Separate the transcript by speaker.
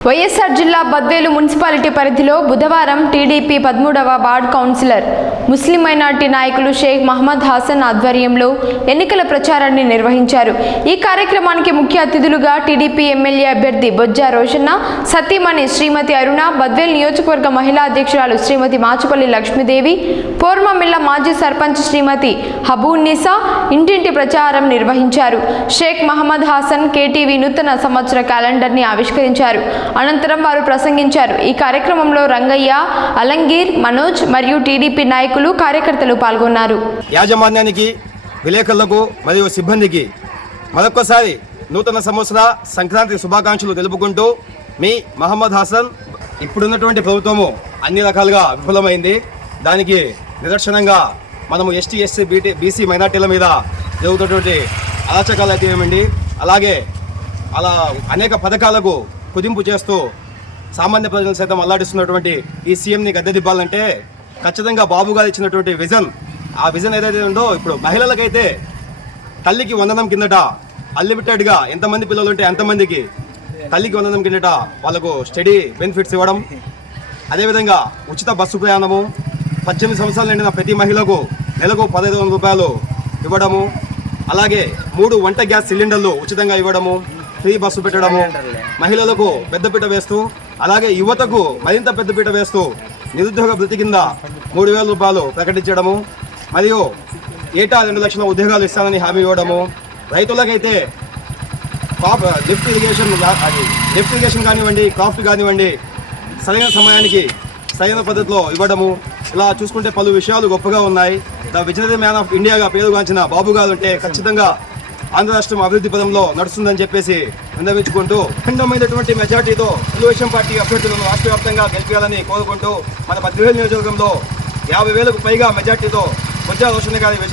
Speaker 1: వైఎస్ఆర్ జిల్లా బద్వేలు మున్సిపాలిటీ పరిధిలో బుధవారం టీడీపీ పదమూడవ వార్డ్ కౌన్సిలర్ ముస్లిం మైనార్టీ నాయకులు షేక్ మహమ్మద్ హాసన్ ఆధ్వర్యంలో ఎన్నికల ప్రచారాన్ని నిర్వహించారు. ఈ కార్యక్రమానికి ముఖ్య అతిథులుగా టీడీపీ ఎమ్మెల్యే అభ్యర్థి బొజ్జా రోషన్న సతీమణి శ్రీమతి అరుణ బద్వేల్ నియోజకవర్గ మహిళా అధ్యక్షురాలు శ్రీమతి మాచుపల్లి లక్ష్మీదేవి పోర్మమిల్ల మాజీ సర్పంచ్ శ్రీమతి హబూన్నిసా ఇంటింటి ప్రచారం నిర్వహించారు. షేక్ మహమ్మద్ హాసన్ కేటీవీ నూతన సంవత్సర క్యాలెండర్ని ఆవిష్కరించారు. అనంతరం వారు ప్రసంగించారు. ఈ కార్యక్రమంలో రంగయ్య అలంగీర్ మనోజ్ మరియు టీడీపీ నాయకులు కార్యకర్తలు పాల్గొన్నారు.
Speaker 2: యాజమాన్యానికి విలేకరులకు మరియు సిబ్బందికి మరొకసారి నూతన సంవత్సర సంక్రాంతి శుభాకాంక్షలు తెలుపుకుంటూ మీ మహమ్మద్ హాసన్ ఇప్పుడున్నటువంటి ప్రభుత్వము అన్ని రకాలుగా విఫలమైంది. దానికి నిదర్శనంగా మనము ఎస్టీ ఎస్సీ బీటీ బీసీ మైనార్టీల మీద జరుగుతున్నటువంటి అరాచకాలు అయితే ఏమండి? అలాగే అలా అనేక పథకాలకు కుదింపు చేస్తూ సామాన్య ప్రజలను సైతం అల్లాడిస్తున్నటువంటి ఈ సీఎంని గద్దెదిబ్బాలంటే ఖచ్చితంగా బాబు గారు ఇచ్చినటువంటి విజన్ ఆ విజన్ ఏదైతే ఉందో ఇప్పుడు మహిళలకైతే తల్లికి వందనం కిందట అన్లిమిటెడ్గా ఎంతమంది పిల్లలు ఉంటే ఎంతమందికి తల్లికి వందనం కిందట వాళ్ళకు స్టడీ బెనిఫిట్స్ ఇవ్వడం. అదేవిధంగా ఉచిత బస్సు ప్రయాణము పద్దెనిమిది సంవత్సరాలు నిండిన ప్రతి మహిళకు నెలకు పదహైదు వందల రూపాయలు ఇవ్వడము. అలాగే మూడు వంట గ్యాస్ సిలిండర్లు ఉచితంగా ఇవ్వడము ఫ్రీ బస్సు పెట్టడము. మహిళలకు పెద్దపీట వేస్తూ అలాగే యువతకు మరింత పెద్దపీట వేస్తూ నిరుద్యోగ భృతి కింద మూడు వేల రూపాయలు ప్రకటించడము మరియు ఏటా రెండు లక్షల ఉద్యోగాలు ఇస్తానని హామీ ఇవ్వడము. రైతులకైతే crop lift irrigation lift irrigation కానివ్వండి క్రాఫ్ట్ కానివ్వండి సరైన సమయానికి సరైన పద్ధతిలో ఇవ్వడము. ఇలా చూసుకుంటే పలు విషయాలు గొప్పగా ఉన్నాయి. ద విజనరీ మ్యాన్ ఆఫ్ ఇండియాగా పేరుగాంచిన బాబు గారు అంటే ఖచ్చితంగా ఆంధ్ర రాష్ట్రం అభివృద్ధి పదంలో నడుస్తుందని చెప్పేసి విన్నవించుకుంటూ ఖండమైనటువంటి మెజార్టీతో తెలుగుదేశం పార్టీ అభ్యర్థులను రాష్ట్ర వ్యాప్తంగా గెలిపించాలని కోరుకుంటూ మన పదివేల నియోజకవర్గంలో యాభై వేలకు పైగా మెజార్టీతో బొజ్జా రోషన్ గారి విజయం